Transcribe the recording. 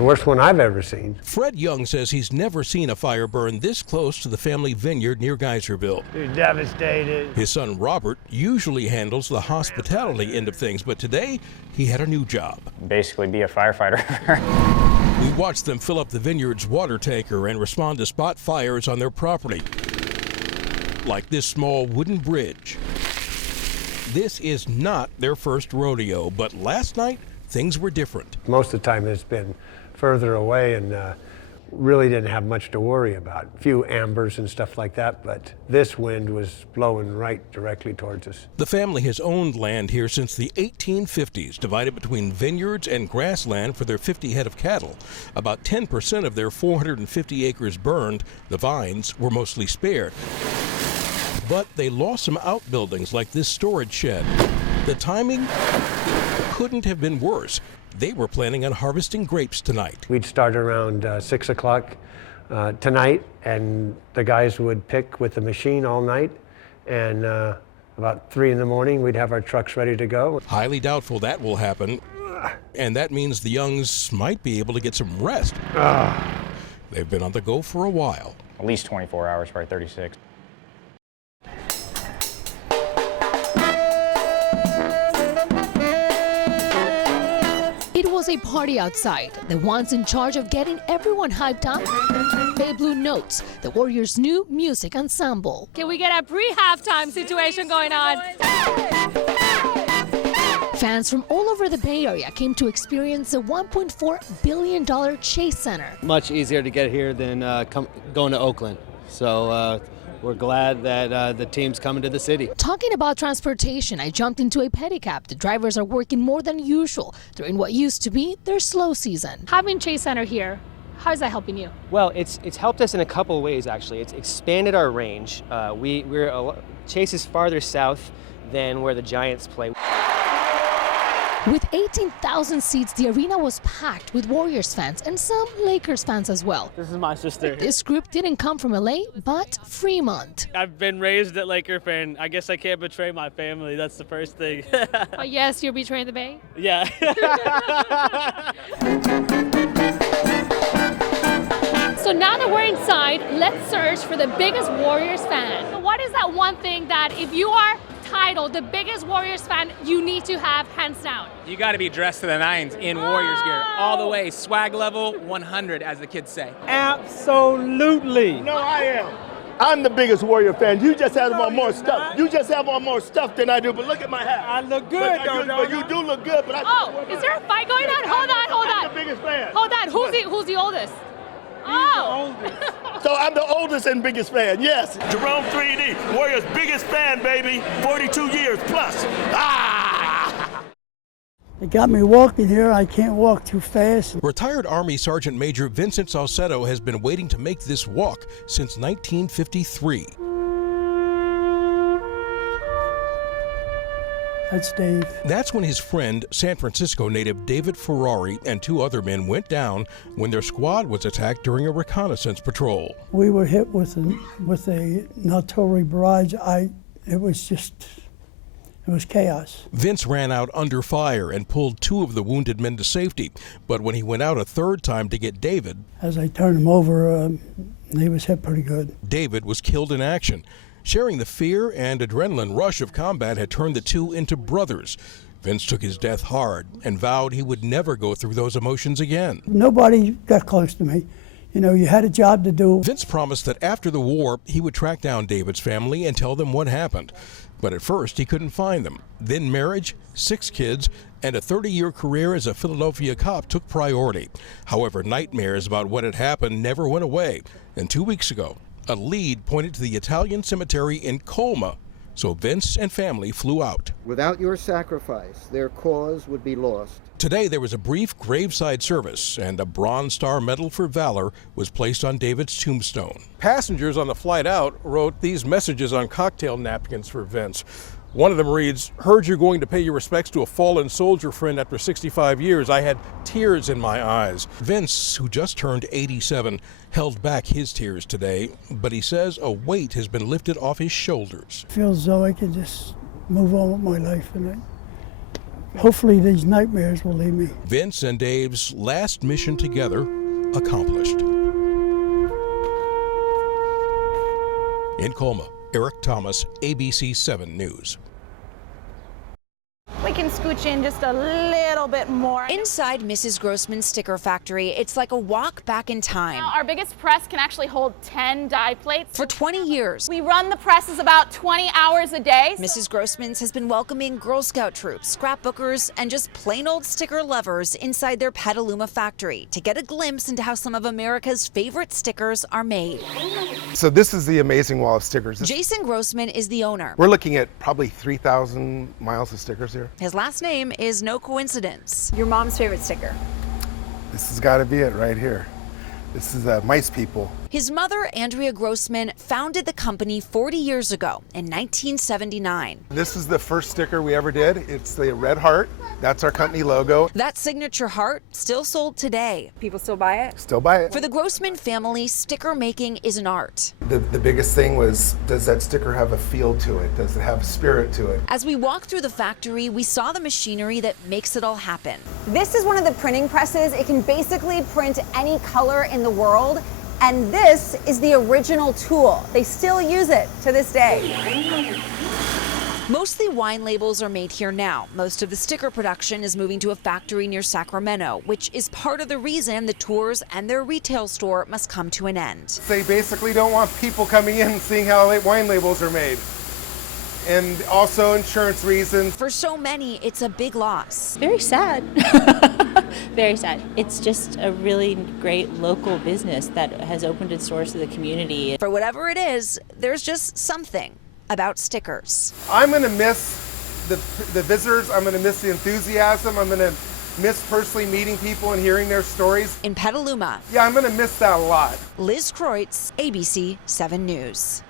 The worst one I've ever seen. Fred Young says he's never seen a fire burn this close to the family vineyard near Geyserville. You're devastated. His son Robert usually handles the hospitality end of things, but today he had a new job. Basically be a firefighter. We watched them fill up the vineyard's water tanker and respond to spot fires on their property, like this small wooden bridge. This is not their first rodeo, but last night things were different. Most of the time it's been further away and really didn't have much to worry about. A few ambers and stuff like that, but this wind was blowing right directly towards us. The family has owned land here since the 1850s, divided between vineyards and grassland for their 50 head of cattle. About 10% of their 450 acres burned. The vines were mostly spared. But they lost some outbuildings like this storage shed. The timing couldn't have been worse. They were planning on harvesting grapes tonight. We'd start around 6 o'clock tonight, and the guys would pick with the machine all night, and about 3 in the morning we'd have our trucks ready to go. Highly doubtful that will happen, and that means the Youngs might be able to get some rest. They've been on the go for a while. At least 24 hours, probably 36. It was a party outside. The ones in charge of getting everyone hyped up, Bay Blue Notes, the Warriors' new music ensemble. Can we get a pre-halftime situation going on? Fans from all over the Bay Area came to experience the $1.4 billion Chase Center. Much easier to get here than going to Oakland. So we're glad that the team's coming to the city. Talking about transportation, I jumped into a pedicab. The drivers are working more than usual during what used to be their slow season. Having Chase Center here, how's that helping you? Well, it's helped us in a couple of ways, actually. It's expanded our range. Chase is farther south than where the Giants play. With 18,000 seats, the arena was packed with Warriors fans and some Lakers fans as well. This is my sister. This group didn't come from LA, but Fremont. I've been raised a Laker fan. I guess I can't betray my family. That's the first thing. Oh, yes, you're betraying the Bay? Yeah. So now that we're inside, let's search for the biggest Warriors fan. So what is that one thing that if you are titled the biggest Warriors fan, you need to have hands down? You got to be dressed to the nines in Warriors gear, all the way, swag level 100, as the kids say. Absolutely. No, I am. I'm the biggest Warrior fan. You just have on more stuff. You just have on more stuff than I do. But look at my hat. I look good, but you do look good. But Is there a fight going on? Hold on. I'm the biggest fan. Hold on. Who's the oldest? So I'm the oldest and biggest fan, yes. Jerome 3D, Warriors' biggest fan, baby. 42 years plus. It got me walking here. I can't walk too fast. Retired Army Sergeant Major Vincent Salcedo has been waiting to make this walk since 1953. That's Dave. That's when his friend, San Francisco native David Ferrari, and 2 other men went down when their squad was attacked during a reconnaissance patrol. We were hit with a artillery barrage. It was chaos. Vince ran out under fire and pulled 2 of the wounded men to safety. But when he went out a 3rd time to get David, as I turned him over, he was hit pretty good. David was killed in action. Sharing the fear and adrenaline rush of combat had turned the 2 into brothers. Vince took his death hard and vowed he would never go through those emotions again. Nobody got close to me. You know, you had a job to do. Vince promised that after the war, he would track down David's family and tell them what happened. But at first, he couldn't find them. Then marriage, 6 kids, and a 30-year career as a Philadelphia cop took priority. However, nightmares about what had happened never went away. And 2 weeks ago, a lead pointed to the Italian cemetery in Colma, so Vince and family flew out. Without your sacrifice, their cause would be lost. Today there was a brief graveside service, and a Bronze Star Medal for Valor was placed on David's tombstone. Passengers on the flight out wrote these messages on cocktail napkins for Vince. One of them reads, "Heard you're going to pay your respects to a fallen soldier friend after 65 years. I had tears in my eyes." Vince, who just turned 87, held back his tears today, but he says a weight has been lifted off his shoulders. It feels as though I can just move on with my life, and hopefully these nightmares will leave me. Vince and Dave's last mission together accomplished. In Colma, Eric Thomas, ABC 7 News. We can scooch in just a little bit more. Inside Mrs. Grossman's sticker factory, it's like a walk back in time. Now, our biggest press can actually hold 10 die plates. For 20 years, We run the presses about 20 hours a day. Mrs. Grossman's has been welcoming Girl Scout troops, scrapbookers, and just plain old sticker lovers inside their Petaluma factory to get a glimpse into how some of America's favorite stickers are made. So this is the amazing wall of stickers. Jason Grossman is the owner. We're looking at probably 3,000 miles of stickers here. His last name is no coincidence. Your mom's favorite sticker. This has got to be it right here. This is Mice People. His mother, Andrea Grossman, founded the company 40 years ago in 1979. This is the first sticker we ever did. It's the red heart. That's our company logo. That signature heart still sold today. People still buy it? Still buy it. For the Grossman family, sticker making is an art. The biggest thing was, does that sticker have a feel to it? Does it have a spirit to it? As we walked through the factory, we saw the machinery that makes it all happen. This is one of the printing presses. It can basically print any color in the world. And this is the original tool. They still use it to this day. Mostly wine labels are made here now. Most of the sticker production is moving to a factory near Sacramento, which is part of the reason the tours and their retail store must come to an end. They basically don't want people coming in and seeing how wine labels are made. And also insurance reasons. For so many, it's a big loss. Very sad. Very sad. It's just a really great local business that has opened its doors to the community. For whatever it is, there's just something about stickers. I'm going to miss the visitors. I'm going to miss the enthusiasm. I'm going to miss personally meeting people and hearing their stories. In Petaluma. Yeah, I'm going to miss that a lot. Liz Kreutz, ABC 7 News.